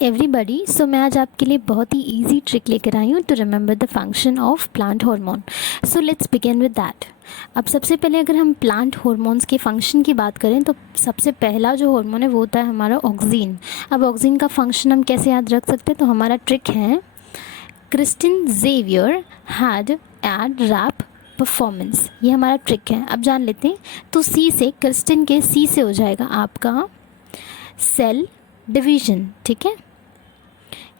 Everybody, सो मैं आज आपके लिए बहुत ही इजी ट्रिक लेकर आई हूँ to remember the function of plant hormone. So let's begin with that. अब सबसे पहले अगर हम प्लांट हार्मोन्स के फंक्शन की बात करें तो सबसे पहला जो हार्मोन है वो होता है हमारा ऑक्सीन। अब ऑक्सीन का फंक्शन हम कैसे याद रख सकते हैं, तो हमारा ट्रिक है Christine Xavier had ed rap performance. ये हमारा ट्रिक है। अब जान लेते हैं। तो सी से, क्रिस्टिन के सी से हो जाएगा आपका सेल डिवीज़न। ठीक है,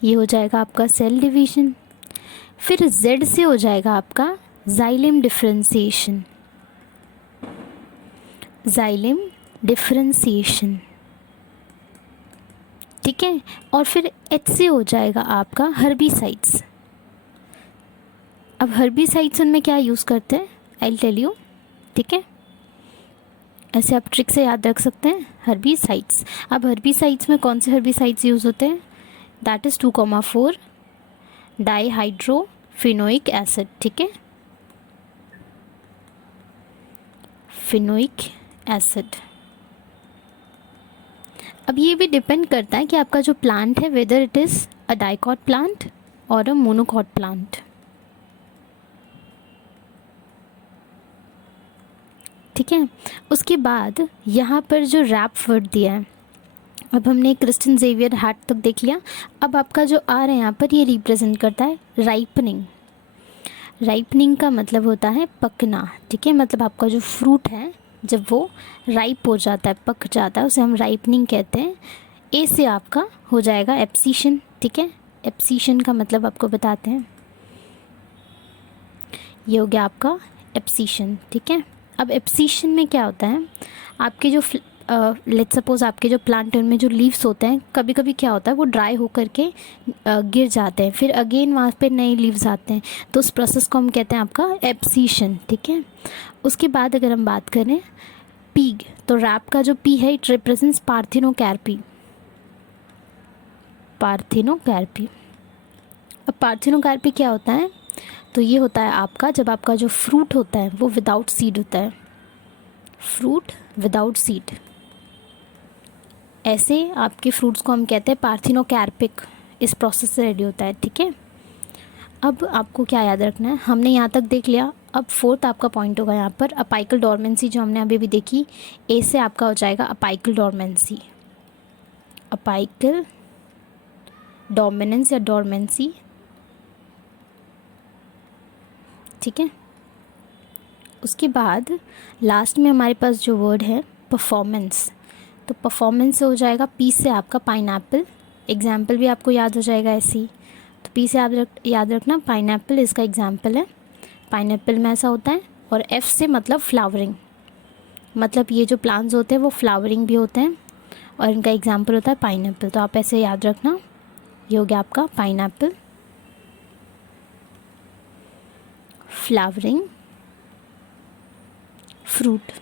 ये हो जाएगा आपका सेल डिवीज़न। फिर जेड से हो जाएगा आपका जाइलम डिफरेंशिएशन, जाइलम डिफरेंशिएशन। ठीक है, और फिर एच से हो जाएगा आपका हर्बिसाइड्स। अब हर्बिसाइड्स उनमें क्या यूज़ करते हैं, आई विल टेल यू। ठीक है, ऐसे आप ट्रिक से याद रख सकते हैं हर्बिसाइड्स। अब हर्बिसाइड्स में कौन से हर्बिसाइड्स यूज़ होते हैं, दैट इज़ 2,4 डाईहाइड्रोफिनोइक एसिड। ठीक है, फिनोइक एसिड। अब ये भी डिपेंड करता है कि आपका जो प्लांट है whether it is a dicot plant और अ मोनोकॉट प्लांट। ठीक है, उसके बाद यहाँ पर जो रैप वर्ड दिया है, अब हमने क्रिस्टिन जेवियर हैड तक देख लिया। अब आपका जो आर है यहाँ पर, ये रिप्रेजेंट करता है राइपनिंग। राइपनिंग का मतलब होता है पकना। ठीक है, मतलब आपका जो फ्रूट है जब वो राइप हो जाता है, पक जाता है, उसे हम राइपनिंग कहते हैं। ए से आपका हो जाएगा एप्सीशन। ठीक है, एप्सीशन का मतलब आपको बताते हैं, ये हो गया आपका एप्सीशन। ठीक है, अब एप्सीशन में क्या होता है, आपके जो लेट्स सपोज आपके जो प्लांट में जो लीव्स होते हैं, कभी कभी क्या होता है वो ड्राई होकर के गिर जाते हैं, फिर अगेन वहाँ पे नए लीव्स आते हैं, तो उस प्रोसेस को हम कहते हैं आपका एप्सीशन। ठीक है, उसके बाद अगर हम बात करें पीग, तो रैप का जो पी है इट रिप्रेजेंट्स पार्थिनोकार्पी। पार्थिनोकार्पी। अब पार्थिनोकार्पी क्या होता है, तो ये होता है आपका जब आपका जो फ्रूट होता है वो विदाउट सीड होता है, फ्रूट विदाउट सीड। ऐसे आपके फ्रूट्स को हम कहते हैं पार्थिनोकार्पिक, इस प्रोसेस से रेडी होता है। ठीक है, अब आपको क्या याद रखना है, हमने यहाँ तक देख लिया। अब फोर्थ आपका पॉइंट होगा यहाँ पर अपाइकल डोरमेंसी, जो हमने अभी भी देखी। ए से आपका हो जाएगा अपाइकल डोरमेंसी, अपाइकल डोमिनेंस या डोरमेंसी। ठीक है, उसके बाद लास्ट में हमारे पास जो वर्ड है परफॉर्मेंस, तो परफॉर्मेंस से हो जाएगा पी से आपका पाइनएप्पल। एग्जाम्पल भी आपको याद हो जाएगा ऐसी, तो पी से आप याद रखना पाइनएप्पल इसका एग्जाम्पल है, पाइनएप्पल में ऐसा होता है। और एफ से मतलब फ्लावरिंग, मतलब ये जो प्लांट्स होते हैं वो फ्लावरिंग भी होते हैं और इनका एग्जाम्पल होता है पाइनएप्पल, तो आप ऐसे याद रखना। ये हो गया आपका पाइनएप्पल, फ्लावरिंग, फ्रूट।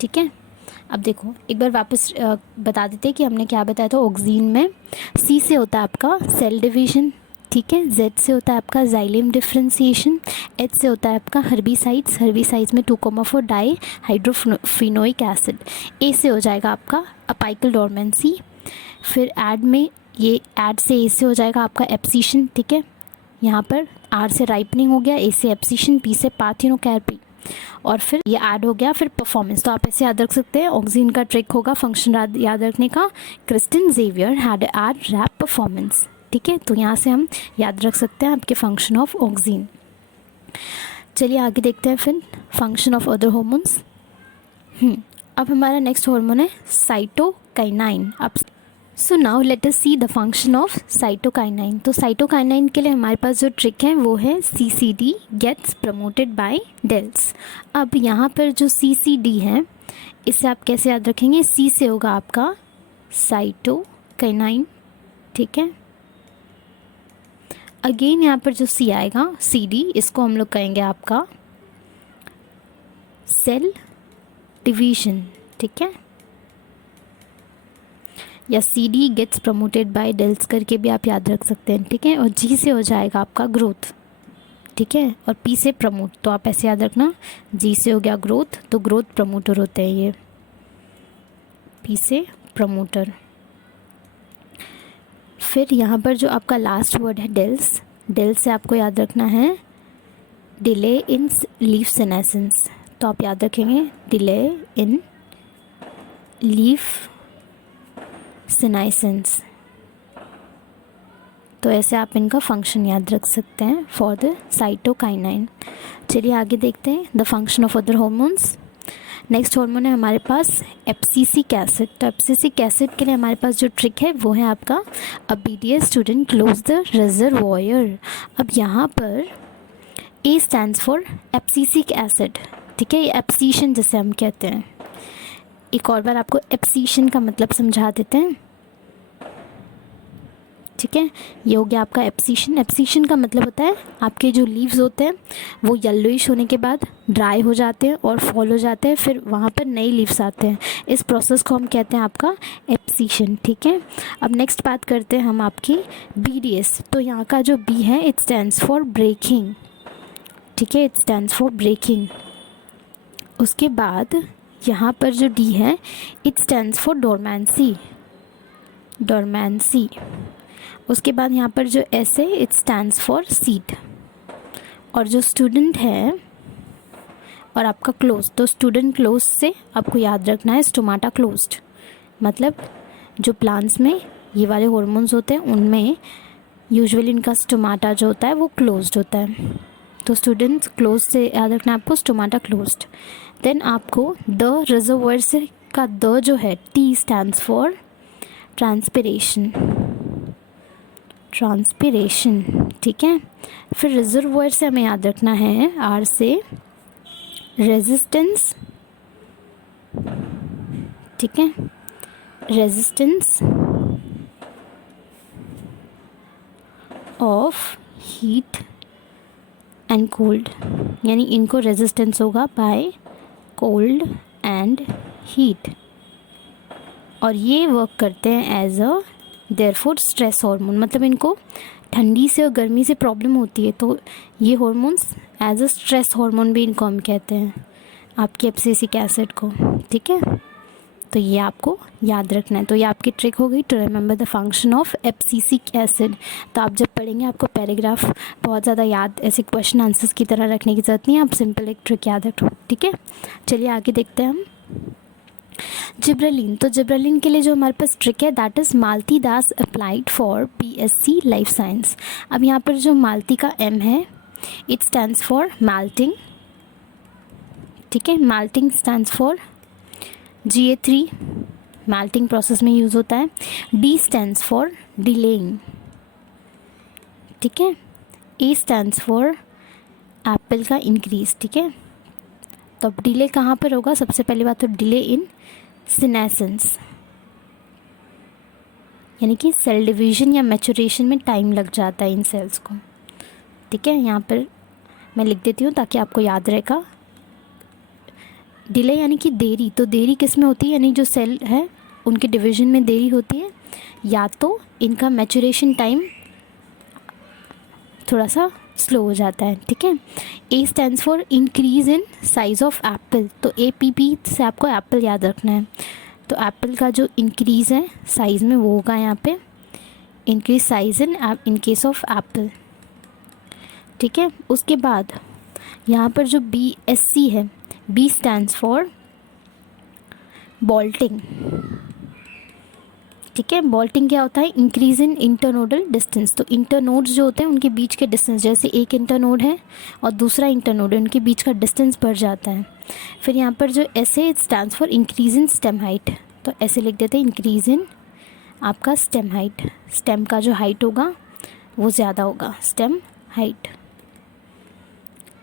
ठीक है, अब देखो एक बार वापस बता देते हैं कि हमने क्या बताया था। ऑक्सीन में सी से होता है आपका सेल डिवीज़न। ठीक है, जेड से होता है आपका जाइलम डिफरेंशिएशन, एच से होता है आपका हर्बिसाइड्स, हर्बिसाइड्स में 2,4 डाई हाइड्रोफिनोइक एसिड। ए से हो जाएगा आपका अपाइकल डोरमेंसी, फिर एड में ये एड से ए से हो जाएगा आपका एप्सीशन। ठीक है, यहाँ पर आर से राइपनिंग हो गया, ए से एप्सीशन, पी से पार्थिनोकार्पी, और फिर ये ऐड हो गया फिर परफॉर्मेंस। तो आप ऐसे याद रख सकते हैं। ऑक्सीन का ट्रिक होगा फंक्शन याद रखने का, Christine Xavier had ed rap performance. ठीक है, तो यहाँ से हम याद रख सकते हैं आपके फंक्शन ऑफ ऑक्सीन। चलिए आगे देखते हैं फिर फंक्शन ऑफ अदर हार्मोन्स। अब हमारा नेक्स्ट हार्मोन है साइटोकाइनाइन। अब so now let us see the function of cytokinin. तो साइटोकाइनाइन के लिए हमारे पास जो ट्रिक है वो है CCD gets promoted by Dells. अब यहाँ पर जो CCD है इसे आप कैसे याद रखेंगे, सी से होगा आपका साइटोकाइनाइन। ठीक है, अगेन यहाँ पर जो सी आएगा CD, इसको हम लोग कहेंगे आपका सेल डिवीज़न। ठीक है, या CD gets promoted by Dells करके भी आप याद रख सकते हैं। ठीक है, और G से हो जाएगा आपका ग्रोथ। ठीक है, और P से प्रमोट, तो आप ऐसे याद रखना, G से हो गया ग्रोथ, तो ग्रोथ प्रमोटर होते हैं ये, P से प्रमोटर। फिर यहाँ पर जो आपका लास्ट वर्ड है डेल्स, डेल्स से आपको याद रखना है डिले इन लीफ सेनेसेंस, तो आप याद रखेंगे डिले इन लीफ सेनाइसेंस। तो ऐसे आप इनका फंक्शन याद रख सकते हैं फॉर द साइटोकाइनाइन। चलिए आगे देखते हैं the function of other hormones. Next hormone है हमारे पास एब्सिसिक एसिड। तो एब्सिसिक एसिड के लिए हमारे पास जो ट्रिक है वो है आपका अबीडियस स्टूडेंट क्लोज द रिजर्वॉयर। अब यहाँ पर ए स्टैंड्स फॉर एब्सिसिक एसिड, ठीक है, ये एब्सिशन जिसे हम कहते हैं। एक और बार आपको एब्सिशन का मतलब समझा देते हैं, ठीक है। ये हो गया आपका एब्सिशन। एब्सिशन का मतलब होता है आपके जो लीव्स होते हैं वो येलोइश होने के बाद ड्राई हो जाते हैं और फॉल हो जाते हैं, फिर वहाँ पर नए लीव्स आते हैं। इस प्रोसेस को हम कहते हैं आपका एब्सिशन, ठीक है। अब नेक्स्ट बात करते हैं हम आपकी BDS। तो यहाँ का जो B है इट स्टैंड्स फॉर ब्रेकिंग, ठीक है, इट स्टैंड्स फॉर ब्रेकिंग। उसके बाद यहाँ पर जो D है it stands for dormancy, dormancy. उसके बाद यहाँ पर जो S है इट स्टैंड्स फॉर सीड। और जो स्टूडेंट है और आपका क्लोज, तो स्टूडेंट क्लोज से आपको याद रखना है स्टोमाटा क्लोज्ड, मतलब जो प्लांट्स में ये वाले हॉर्मोन्स होते हैं उनमें यूजुअली इनका स्टोमाटा जो होता है वो क्लोज्ड होता है। तो स्टूडेंट क्लोज से याद रखना है आपको स्टोमाटा क्लोज्ड। देन आपको द रिजर्वॉयर से का द जो है T stands for transpiration, transpiration, ठीक है। फिर रिजर्वॉयर से हमें याद रखना है R से रेजिस्टेंस, ठीक है, resistance of heat and cold, यानी इनको रेजिस्टेंस होगा बाय कोल्ड एंड हीट, और ये वर्क करते हैं as a therefore stress hormone, मतलब इनको ठंडी से और गर्मी से प्रॉब्लम होती है तो ये hormones as a stress hormone भी इनको हम कहते हैं आपके एब्सिसिक एसिड को, ठीक है। तो ये आपको याद रखना है। तो ये आपकी ट्रिक हो गई to remember the function of abscisic acid. तो आप जब पढ़ेंगे आपको पैराग्राफ बहुत ज़्यादा याद ऐसे क्वेश्चन आंसर्स की तरह रखने की ज़रूरत नहीं है, आप सिंपल एक ट्रिक याद रखो, ठीक है। चलिए आगे देखते हैं हम जिब्रेलिन। तो जिब्रेलिन के लिए जो हमारे पास ट्रिक है that is Malti Das applied for BSc life science. अब यहाँ पर जो मालती का M है इट स्टैंड्स फॉर माल्टिंग, ठीक है, malting stands for GA3, malting process में यूज़ होता है। D स्टैंड्स फॉर डिलेइंग, ठीक है। A स्टैंड्स फॉर एप्पल का इंक्रीज, ठीक है। तो अब डिले कहाँ पर होगा, सबसे पहली बात तो डिले इन सीनेसेंस, यानी कि सेल डिवीजन या मैचुरेशन में टाइम लग जाता है इन सेल्स को, ठीक है। यहाँ पर मैं लिख देती हूँ ताकि आपको याद रहेगा। डिले यानी कि देरी, तो देरी किस में होती है, यानी जो सेल है उनके डिवीजन में देरी होती है, या तो इनका मैचुरेशन टाइम थोड़ा सा स्लो हो जाता है, ठीक है। A stands for increase in size of Apple, तो APP से आपको एप्पल याद रखना है। तो एप्पल का जो इंक्रीज़ है साइज़ में वो होगा यहाँ पे increase size in case of Apple, ठीक है। उसके बाद यहाँ पर जो BSc है, B स्टैंड्स फॉर बॉल्टिंग, ठीक है। बॉल्टिंग क्या होता है, इंक्रीज इन इंटरनोडल डिस्टेंस। तो इंटरनोड्स जो होते हैं उनके बीच के डिस्टेंस, जैसे एक इंटरनोड है और दूसरा इंटरनोड है, उनके बीच का डिस्टेंस बढ़ जाता है। फिर यहाँ पर जो S है it stands for increase in stem height, तो ऐसे लिख देते हैं इंक्रीज इन आपका स्टेम हाइट, स्टेम का जो हाइट होगा वो ज़्यादा होगा, स्टेम हाइट,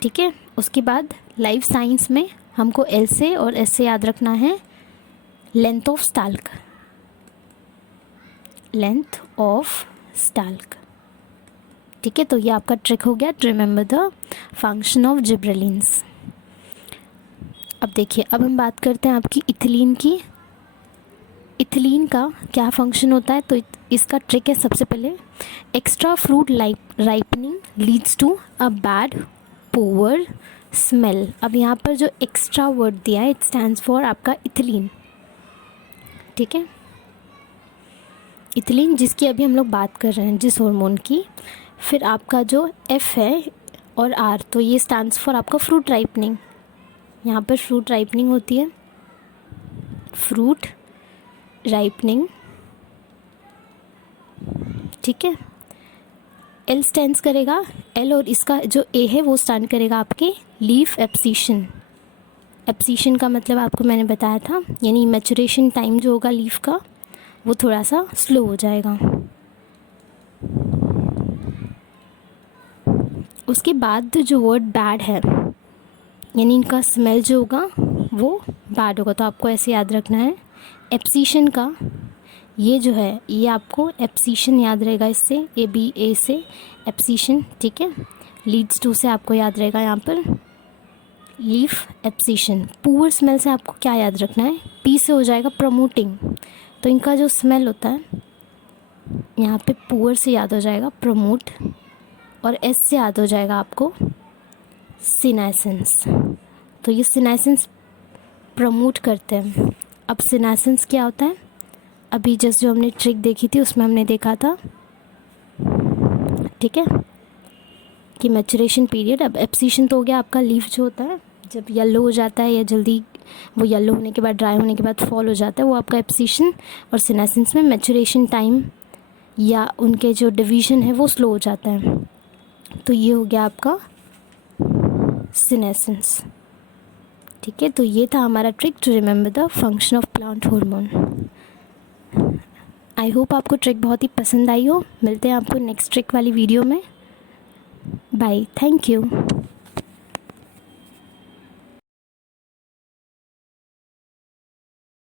ठीक है। उसके बाद लाइफ साइंस में हमको L से और S से याद रखना है length of stalk, length of stalk, ठीक है। तो ये आपका ट्रिक हो गया to remember the function of gibberellins. अब देखिए, अब हम बात करते हैं आपकी इथिलीन की। इथिलीन का क्या फंक्शन होता है, तो इसका ट्रिक है सबसे पहले extra fruit ripening leads to a bad poor smell. अब यहाँ पर जो एक्स्ट्रा वर्ड दिया है इट स्टैंड्स फॉर आपका इथिलीन, ठीक है। इथिलीन जिसकी अभी हम लोग बात कर रहे हैं, जिस हार्मोन की। फिर आपका जो एफ है और आर, तो ये स्टैंड्स फॉर आपका फ्रूट राइपनिंग। यहाँ पर फ्रूट राइपनिंग होती है, फ्रूट राइपनिंग, ठीक है। एल स्टैंड्स करेगा, एल, और इसका जो ए है वो स्टैंड करेगा आपके लीफ एप्सीशन। एप्सीशन का मतलब आपको मैंने बताया था, यानी मैचुरेशन टाइम जो होगा लीफ का वो थोड़ा सा स्लो हो जाएगा। उसके बाद जो वर्ड बैड है, यानी इनका स्मेल जो होगा वो बैड होगा, तो आपको ऐसे याद रखना है। एप्सीशन का ये जो है, ये आपको एप्सीशन याद रहेगा, इससे ए से एप्सीशन, ठीक है। लीड्स टू से आपको याद रहेगा यहाँ पर लीफ एप्सीशन। पुअर स्मेल से आपको क्या याद रखना है, पी से हो जाएगा प्रमोटिंग। तो इनका जो स्मेल होता है यहाँ पे पुअर से याद हो जाएगा प्रमोट, और एस से याद हो जाएगा आपको सिनेसेंस। तो ये सिनेसेंस प्रमोट करते हैं। अब सिनेसेंस क्या होता है, अभी जस्ट जो हमने ट्रिक देखी थी उसमें हमने देखा था, ठीक है, कि मैचुरेशन पीरियड। अब एप्सीशन तो हो गया आपका लीफ जो होता है जब येलो हो जाता है, या जल्दी वो येलो होने के बाद, ड्राई होने के बाद फॉल हो जाता है, वो आपका एप्सीशन। और सिनेसेंस में मैचुरेशन टाइम या उनके जो डिवीज़न है वो स्लो हो जाता है। तो ये हो गया आपका सिनेसेंस, ठीक है। तो ये था हमारा trick to remember the function of plant hormone. I hope आपको ट्रिक बहुत ही पसंद आई हो। मिलते हैं आपको नेक्स्ट ट्रिक वाली वीडियो में। Bye, thank you.